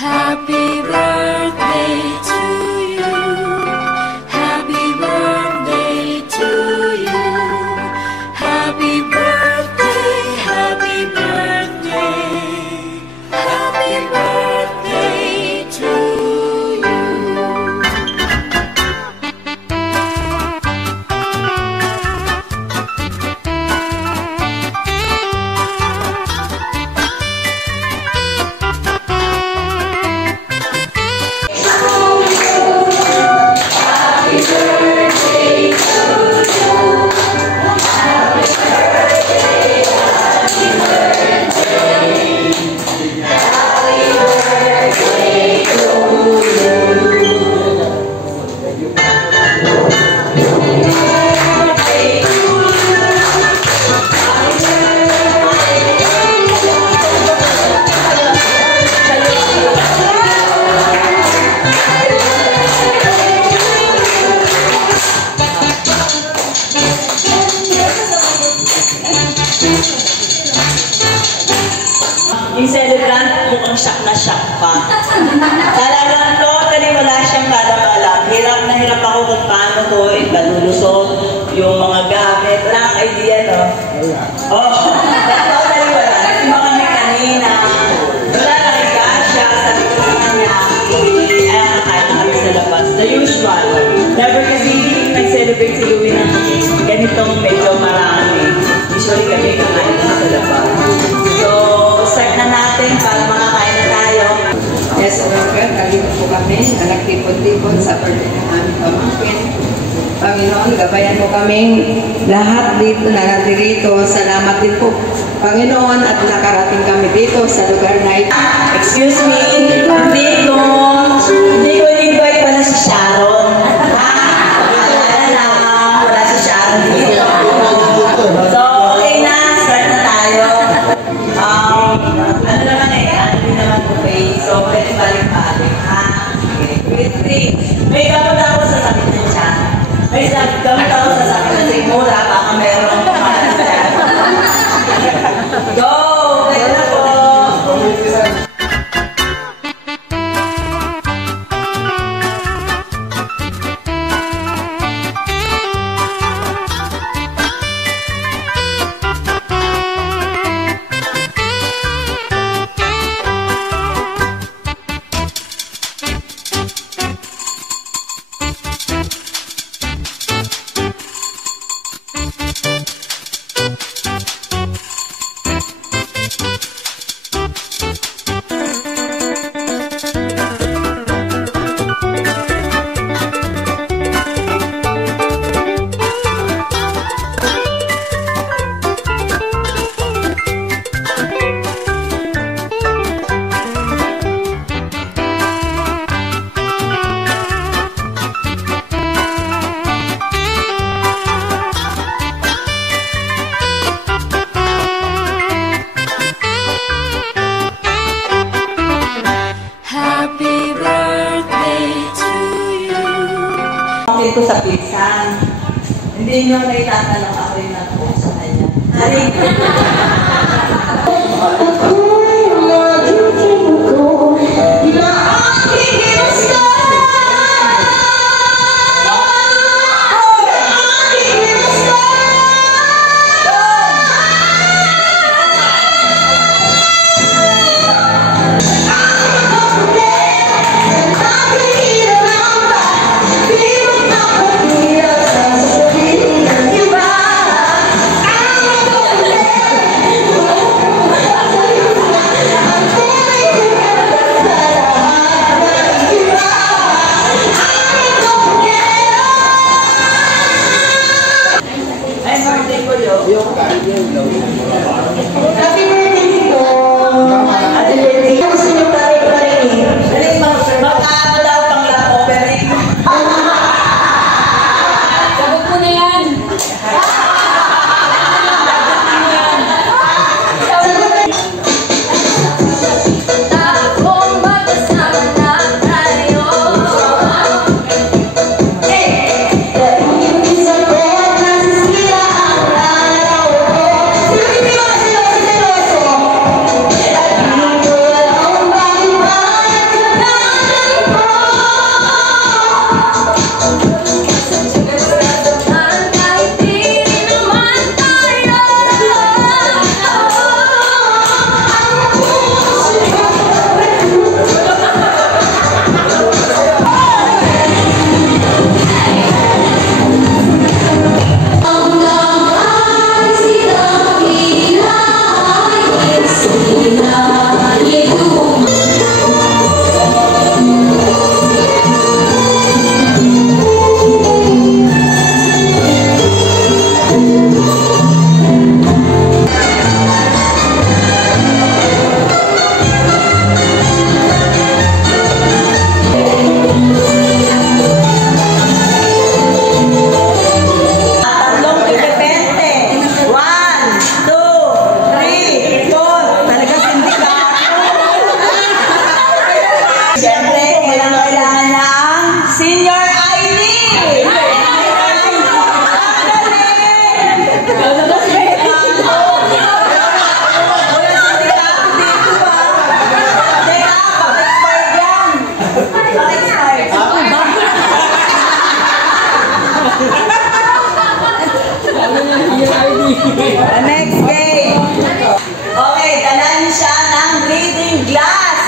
Happy birthday to you. Happy birthday to you. Happy birthday, happy birthday. Happy birthday to you. Yung celebrant, mukhang shock na shock pa. Talagang totally wala siyang alam. Hirap na hirap ako kung paano ko ipalulusot yung mga gamit. Wala kang idea, no? Oh, totally wala. Nagsimba kami kanina. Wala lang iba siya. Sabi ko sa kanya, ay kakain na kami sa labas. The usual. Never kasi nag-celebrate si Louie ng ganitong medyo marami. Usually kami kakain na sa labas. So, start na natin para makakain na tayo. Yes, Lord, nalito po kami, nagtipon-tipon sa birthday ng aming pamangkin. Panginoon, gabayan mo kaming lahat dito na natirito. Salamat din po, Panginoon, at nakarating kami dito sa lugar na ito. Excuse me, hindi ko in-invite pala si Sharon. Wala si Sharon dito. So, okay na, start na tayo. Ano naman din naman po kayo. So, pwede balik-balik, ha? Okay, 3. May gamot ako sa sakit ng tiyan. May gamot ako sa sakit ng sigmura, baka meron kumakas dyan. Go! Pwede na po! Ko sa pinsan. Hindi nyo na itatanong ako yung nag-post sa kanya. Happy birthday po! Ate Lindsay, gusto niyo pare-pare. Dali, magkaano daw pang lako, pero Sagot mo na yan. Takong magkasama na tayo. isang ko nasisira ang araw ko. Sino hindi mga siloso? At hindi ko alam bakit ba nagkakaroon ko. Kahit di naman tayo. Ang lahat silang hinahay, sinayong Tatlong depende. 1, 2, 3, 4. Talaga sindikato. Siyempre, kailangan na ang Senior ID. The next game. Okay, tanan siya ng reading glass.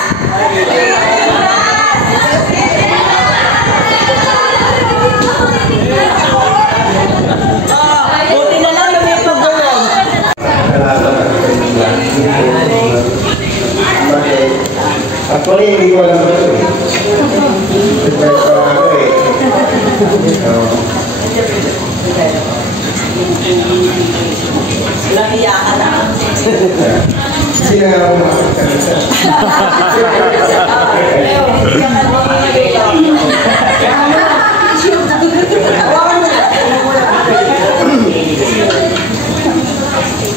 Reading glass. Buti na lang yung may pagulong. Actually, hindi ko alam ito eh. Surprise pa ako eh. Ilang iyakan na. Sino nga ako makakita?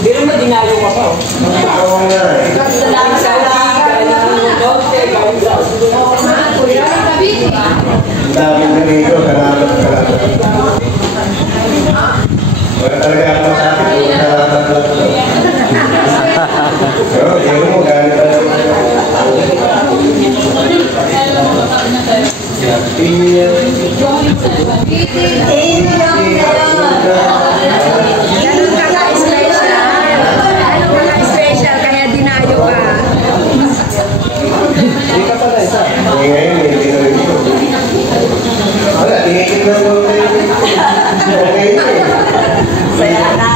Biro mo, dinayo ka pa. Oo nga eh. Salamat sa Ang daming na rito, salamat. Wala talaga ako masakit kung salamat lang. Pero, hindi mo, galit pa lang. Ganun ka ka-special. Ganun ka ka-special, kaya dinayo ka. Ngayon, hindi na rin ito. Wala, tingin lang mo. Okay. Saya na.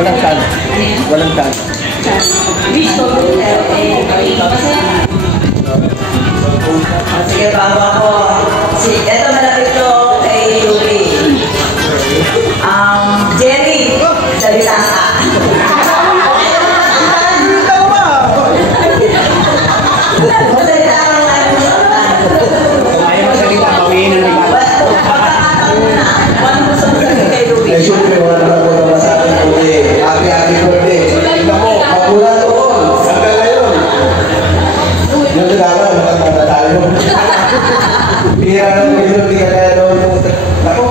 Walang chance. Walang chance. Sige, bago ako. Eto malapit to kay Yuki. Jerry, salita ka. Salita ka nga. Ayaw magsalita, bawiin ang libat. Pagkakataon mo na, ano gusto mo sabihin kay Yuki? Eh, syempre, wala na po naman sa akin po eh. Happy birthday. Tingnan mo, magulat doon. Hanggang ngayon. Yung nagkakaroon, magkakata tayo. Pira na mo yun, hindi ka kaya doon. Ako,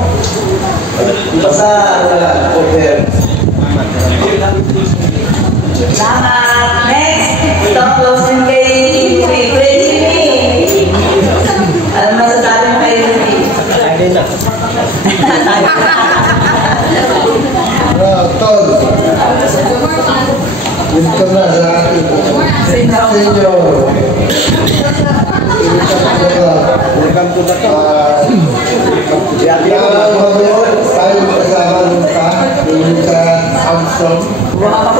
basta, ano na lang, order. Salamat. Next, stop closing kay Yuki. Crazy me. Ano masasabi mo kay Yuki? Tol. Welcome na sa akin. Senyor. Welcome to the talk. Tayo kasama nung ka, yung sa Armstrong. Parang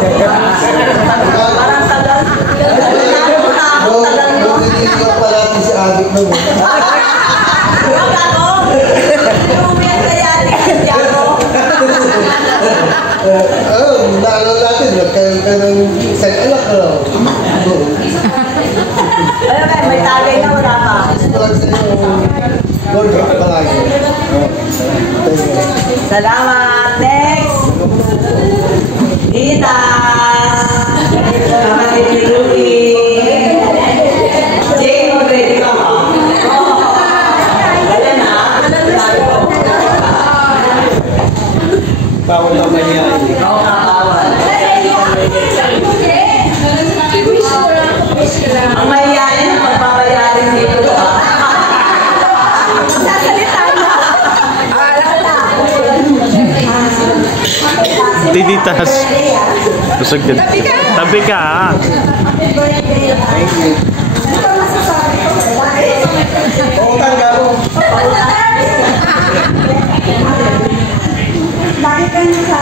tagal. Tagal mo. Hindi ka pala si Adik na mo. Huwag ako. Lumiyan kaya ni ako. Naalala natin, nagkaroon ka ng isang anak na lang. Ano ba, may tagay na wala pa. Parang sa'yo, Lord, palagi. Salamat. Next. Tita. Kapatid ni Ruby. Jane, ready ka ba? Wala na. Bawal na niya. Oo nga, bawal. Ang mahihayin ang pagpapayarin dito. Sasalita na. Tititas. Busog din. Tabi ka ha. Pautang ka mo. Lagi ka na sa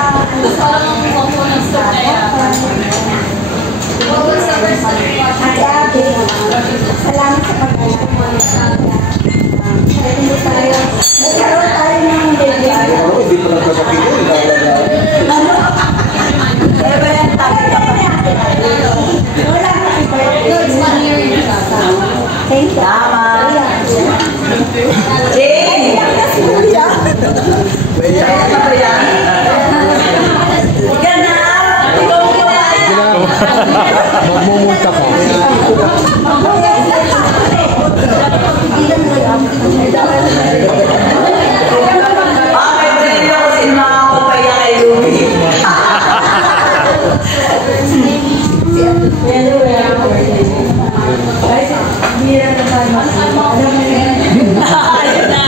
Ate, salamat sa pag-alala. Nagkaroon tayo ng baby. Hindi pa nagkasakit yun. Eh, ba yan? Tabi ka pa. Wala na si Thank you. Tama. Jane! Ano ba yan? Ika na! Ikaw mo na! Magmumulta ka. Okay, pwede ako sinama ko pa yan kay Luby. Ayun na!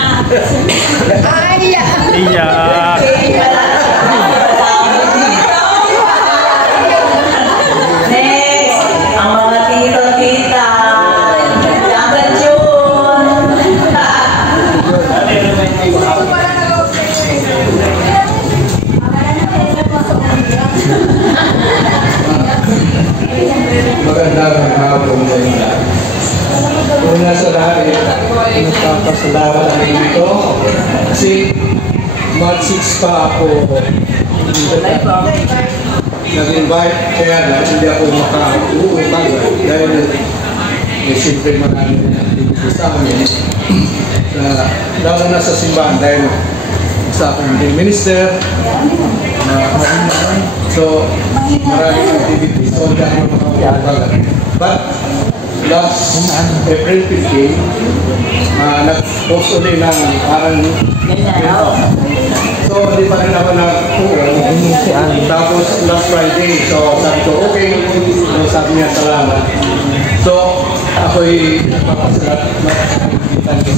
Iyak. Next, ang mga tito-tita. Jungle June. Magandang hapon din. Una sa lahat, nagpapasalamat ako dito kasi March 6 pa ako nag-invite, kaya lang hindi ako makauutang dahil may siyempre maraming activities sa amin. Lalo na sa simbahan dahil sa aking minister, so maraming activities, so hindi ako makauutang. But last April 15, nag-post ulit ng parang so hindi pa rin ako nag-uwi. Tapos last Friday, so sabi ko okay, so sabi niya salamat. So ako'y nagpapasalamat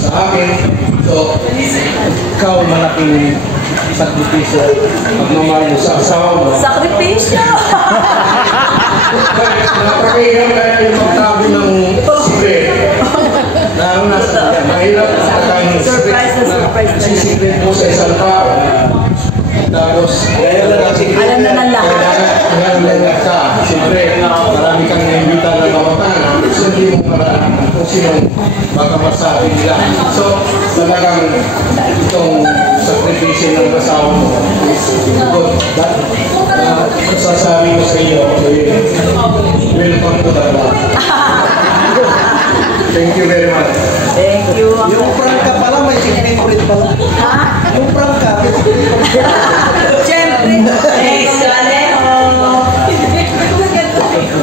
sa akin. So ikaw malaking sakripisyo pagmamahal mo sa asawa mo. Sakripisyo! Napakahirap kaya yung magtago ng secret. Lalo na mahirap ang Surprise na surprise na. secret mo sa isang tao. Tapos, Alam na ng lahat. marami kang naimbita na mamatanan, so hindi mo marami kung sinong magkamasabi nila. So, talagang itong sakripisyo ng asawa mo is good. Sasabi ko sa iyo, welcome to the love. Thank you very much. Thank you. Yung prangka pala, may secret pala. Yung prangka, may secret pala. Siyempre. Thanks, Alejo.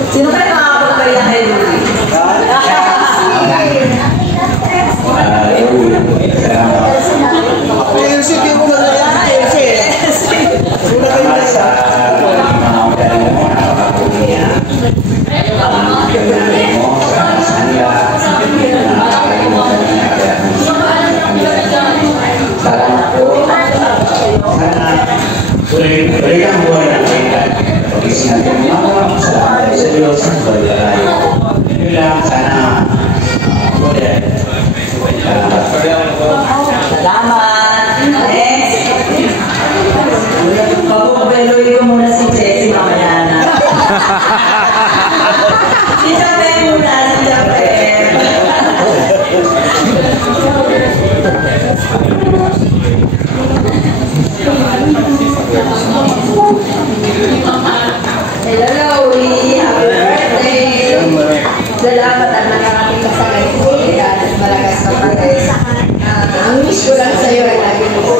Sino kayo makakapagpaya kay Louie? PLC, di mo na yan. PLC. Una kayo na sa berikan buah yang baik bagi natin mga salamat sa Diyos ang pagdalay. Yun lang sana model. Salamat. Next. Papupeluin ko muna si Jessie mamaya na. Si Japet muna, si Japet. Hello, Louie. Happy birthday. Salamat at nakakakita sa kayo. At malagas ka pa rin. Ang wish ko lang sa'yo ay lagi mo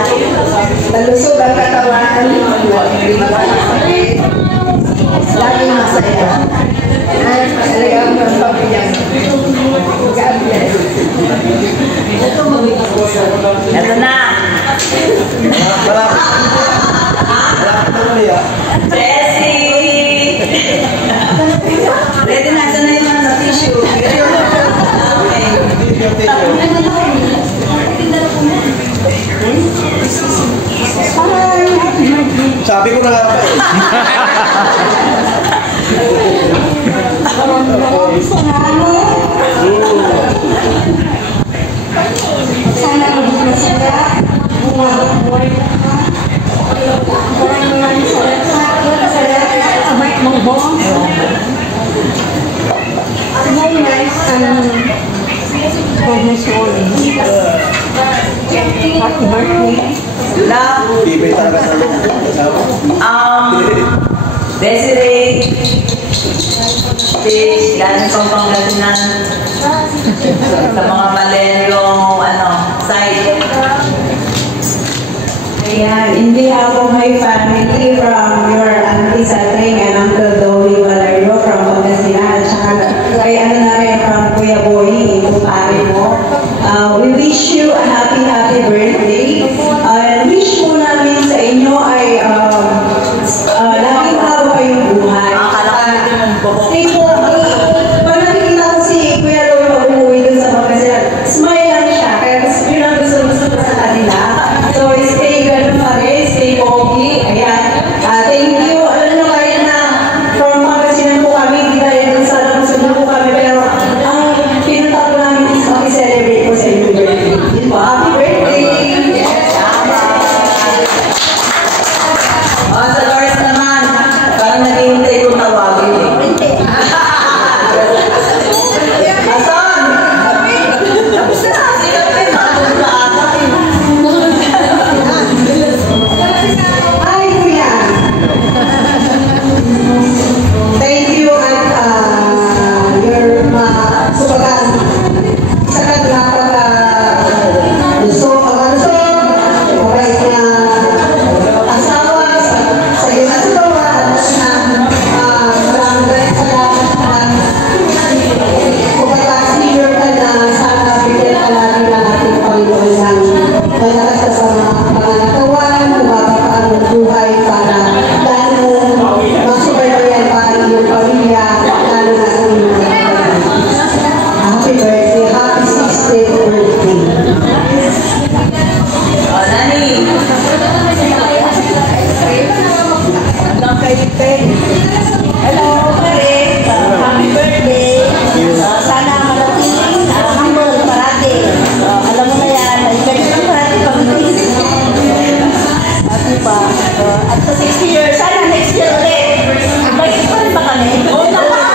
talusog ang katawan. Hindi magkakasakit. Laging masaya. At talagang magpapilyan. God bless. Ito na. Jessie! Ready na, ito na yung mga tissue. sabi ko na nga pa eh. Sana magpasaya. Maraming salamat. Abay mong bong. Very nice. God bless you all. Happy birthday. Love. Ibig talaga sa loob. Desiree. Fish, galing pang Pangasinan. Sa mga Malenyo, side. Ayan, in behalf of my family from your Auntie Satring and Uncle Dowie Valerio from Pangasinan, at saka kay na rin from Kuya Boy, yung pare mo. We wish you a happy birthday. And wish po namin sa inyo ay laging haba kayong buhay. Stay healthy. Pag nakikita ko si Kuya Dowie pag umuwi dun sa Pangasinan, smile lang siya. Kaya yun ang gusto ko sa kanila. So, stay ganun pa rin, stay pogi. Ayan. Thank you. Alam nyo kayo na from Pangasinan po kami, hindi tayo dun sa Lumusundo po kami. Pero ang pinunta po namin is makiselebrate po sa inyo birthday. Yun po, happy birthday! Sa Lawrence naman, parang naghihintay kong tawagin eh. Asan? Tapos na, sikat pa yun. Nakatulog na ata eh. Hi, Kuya! Thank you at your sakat na pag-lusok, okay na asawa sa iyong asawa at maraming salamat kumbaga senior ka na sana bigyan ka lagi ng ating Panginoon ng malakas sa mga pangangatawan, kumbaga ng buhay para lalo masubaybayan pa ang iyong pamilya, lalo na ang iyong mga happy birthday, happy 60th birthday. Nani. Hello, Karen. Happy birthday. Sana marating humble parati. Alam mo na yan. Ganyan lang parati pag-ibig. Happy pa. At sa 6 years, sana next year ulit. Mag-ibig pa rin ba kami? Oo naman.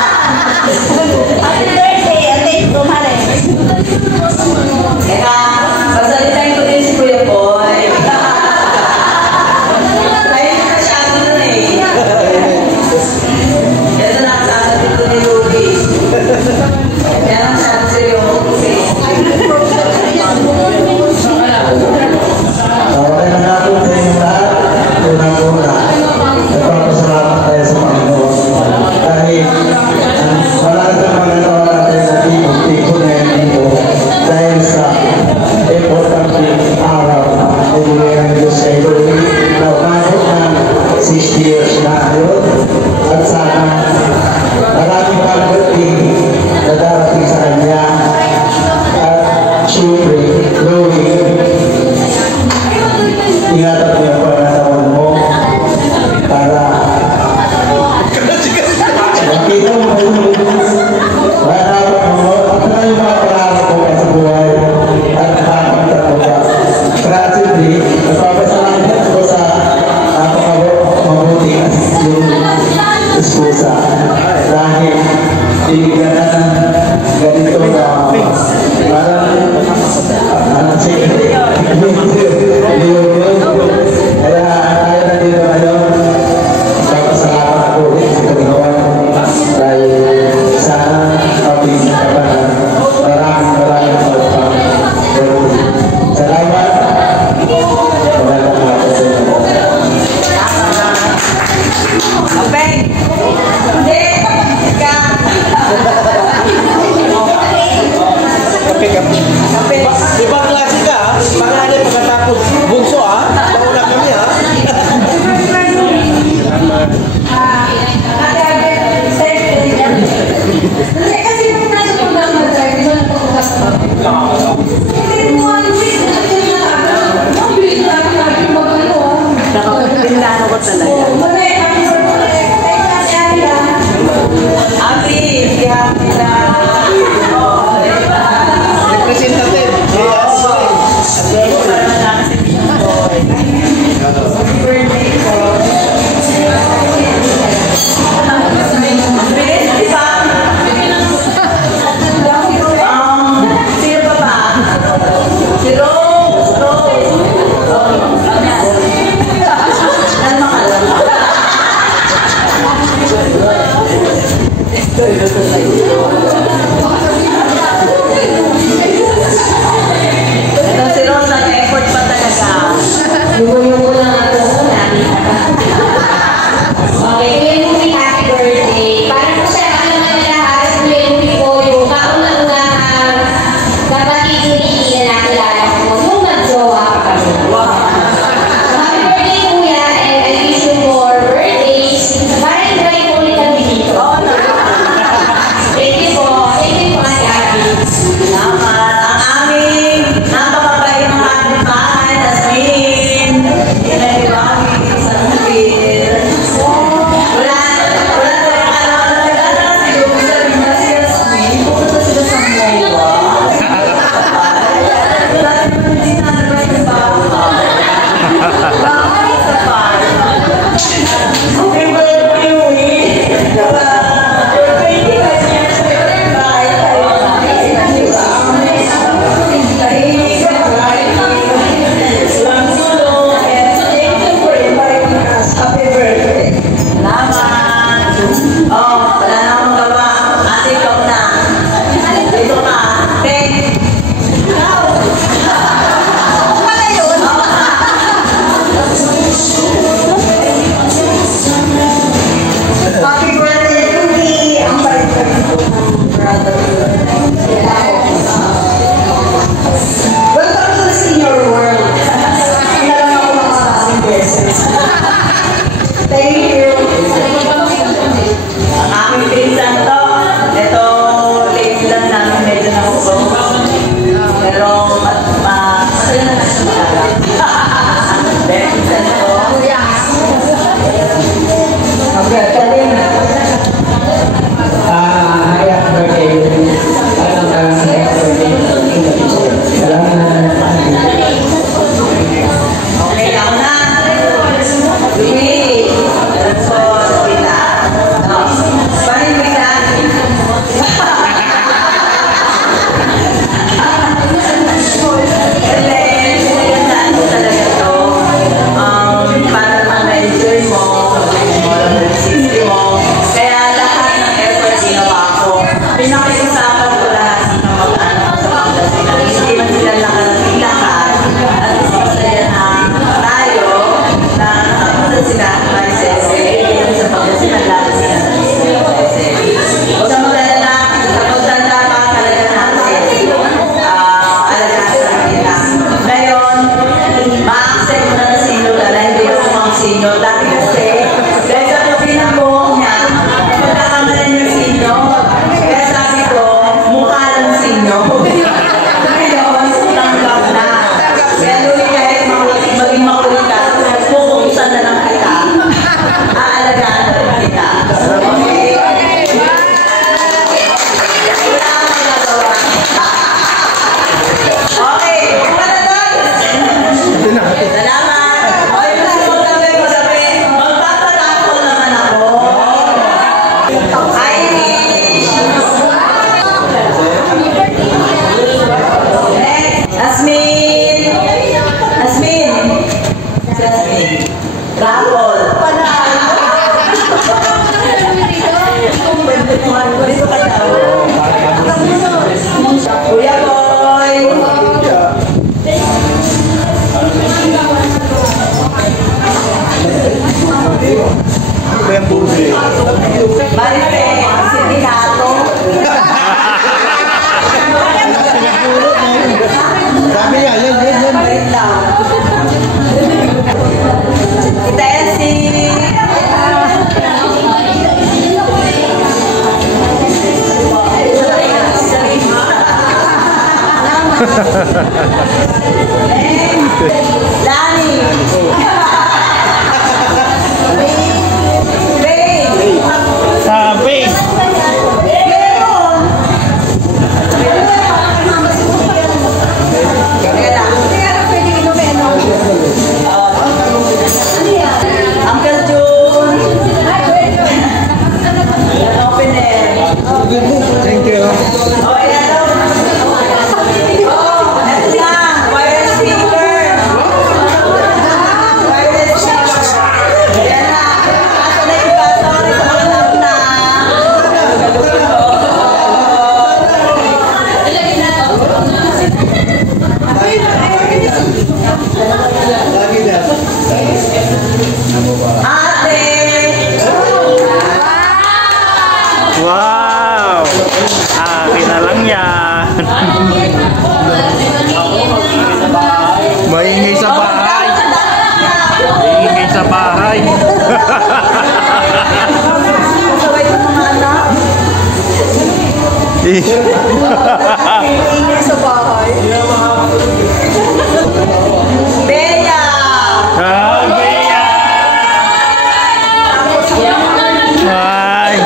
yun. At sana maraming birthday na darating sa kanya. At syempre, Louie, ingatan mo yung pananawan mo para makita mo na yung pananawan mo at na yung mga pangarap mo sa buhay at nakakita mo ka. Tragedy, nagpapasalamat ko sa napakabuti yung esposa dahil tinignan na ng ganito na parang kaya tayo na dito ngayon papasalamat ako ulit sa Panginoon dahil sana kami kapanan maraming salamat magandang hapon sa inyo. Kapeng! Hindi! Ika! Kape. Ibang klase ka, ha? Pangalan pagkatapos bunso, ha? Nauna kami, ha? Kasi kung nasa pagkakas di ba napagkakas ka? Hindi mo ano, Nakapagpindano ko talaga. Happy! Si Happy na! Representative. Para malakas si Tito Boy. Happy birthday po! Ang bilis, di ba? Sino pa ba? Si Rose! Rose! Ano makalam? ng tubig. Marife, si Minato. Dami yan, yan. Wait lang. Kita Elsie. Dani. Ray. Sabi. Uncle June. Open it. Thank you. Oh, yan. Oh, eto na. Wireless speaker. Wireless speaker. Yan na. Kaso na yung kaso. Sorry sa mga nauna. Ate! Wow! Akin na lang yan. Maingay sa bahay. Maingay sa bahay. Sabay ng mga anak. Ingay sa bahay. Bea! Hi!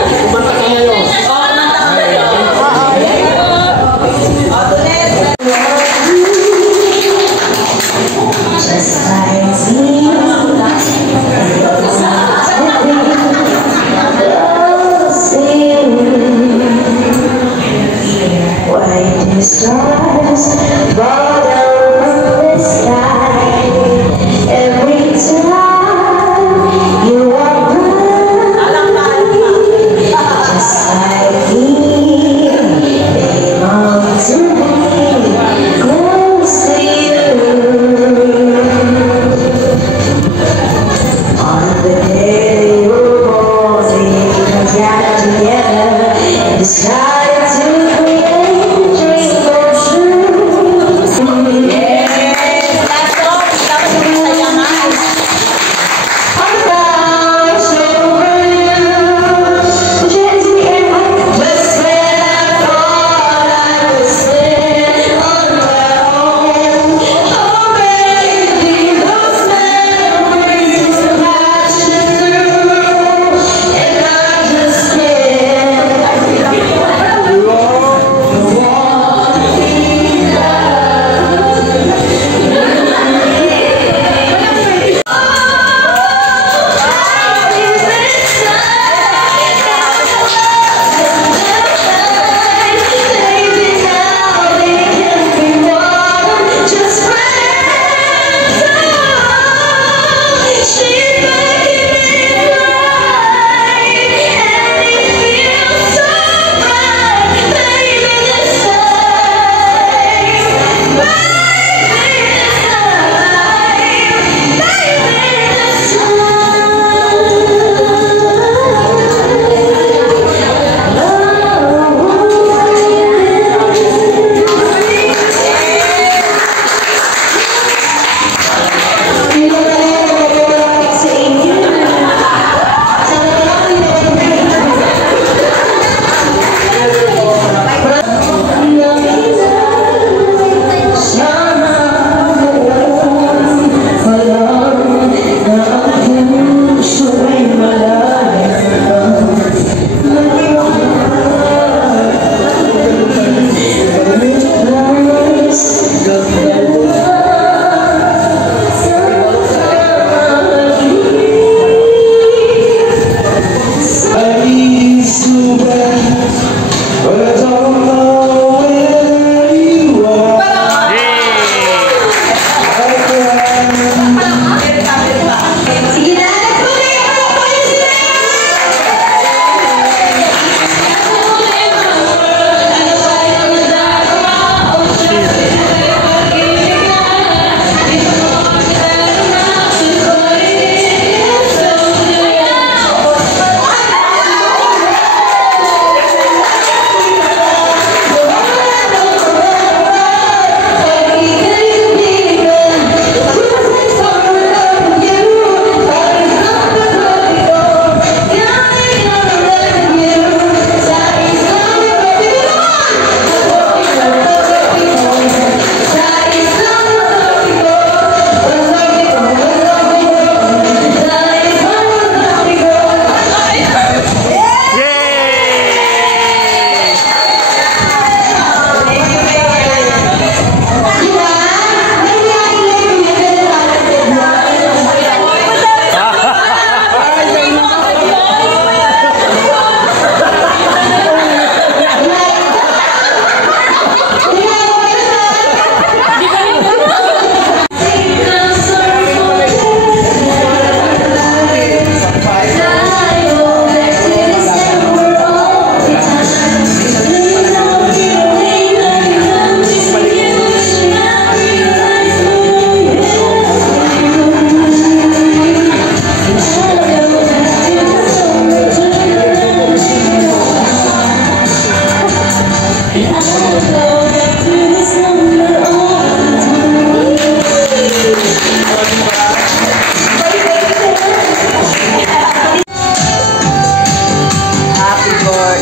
Why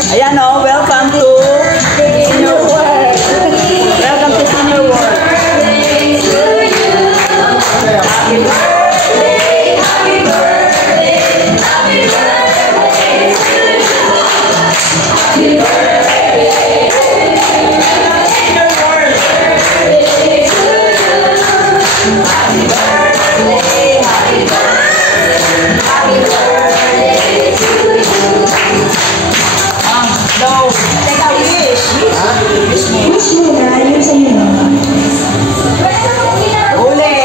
Ayan o, welcome to Senior World. Welcome to Senior World. Happy birthday, happy birthday, happy birthday to you. Happy birthday, Senior World. Happy birthday, happy birthday, happy birthday to you. No, take a wish. Wish mo na, yun sa'yo na. Ulit.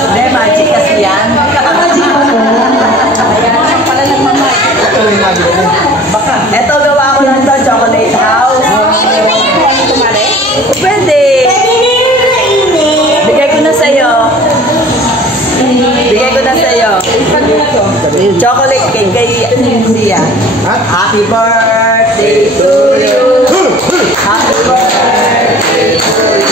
Hindi, magic kasi yan. Ito, gawa ko lang to, chocolate house. Pwede. Bigay ko na sa'yo. Bigay ko na sa'yo. Chocolate cake kay Sia. Happy birthday to you. Happy birthday to you.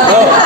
Oh.